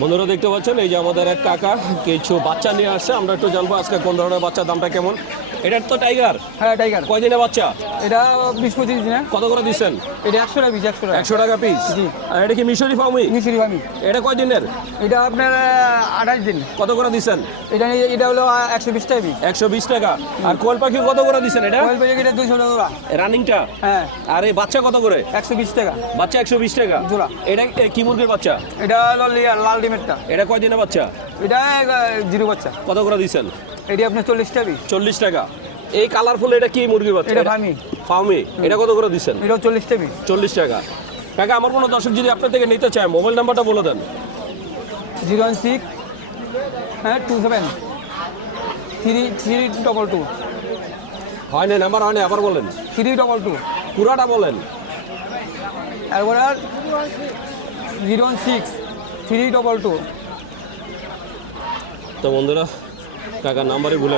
বন্ধুরা দেখতে পাচ্ছেন এই যে আমাদের এক কাকা কিছু বাচ্চা নিয়ে আসছে, আমরা একটু জানবো আজকে কোন ধরনের বাচ্চা, দামটা কেমন। এটার তো টাইগার, হ্যাঁ টাইগার। কয়দিনে বাচ্চা? এটা 20-25 দিনে। কত করে দিচ্ছেন? এটা 100 টাকা পিস। 100 টাকা। 100 টাকা পিস। জি। আর এটা কি মিশরি ফার্মি? মিশরি আমি। এটা কয়দিনের? এটা আপনার 28 দিন। কত করে দিচ্ছেন? এটা হলো 120 টাকা পিস। 120 টাকা। আর কোয়েল পাখি কত করে দিচ্ছেন এটা? কোয়েল পাখি এটা 200 টাকা জোড়া। রানিংটা? হ্যাঁ। আর এই বাচ্চা কত করে? 120 টাকা। বাচ্চা 120 টাকা জোড়া। এটা কি মুরগির বাচ্চা? এটা হলো লাল ডিমেরটা। এটা কয়দিনের বাচ্চা? এটা জিরো বাচ্চা। কত করে দিচ্ছেন? এটা আপনার 40 টাকা পিস। 40 টাকা। এই কালারফুল এটা কি মুরগির বাচ্চা? এটা ফার্মি। ফার্মি। এটা কত করে দিচ্ছেন? এটাও 40 টাকা পিস। 40 টাকা। কাকা আমার কোনো দর্শক যদি আপনার থেকে নিতে চায় মোবাইল নাম্বারটা বলে দেন। 016 হ্যাঁ 27 322 হয় না, নাম্বার হয় না, আবার বলেন। 322 পুরাটা বলেন। এরপরে 016 322। তো বন্ধুরা কাকার নাম্বারই ভুলে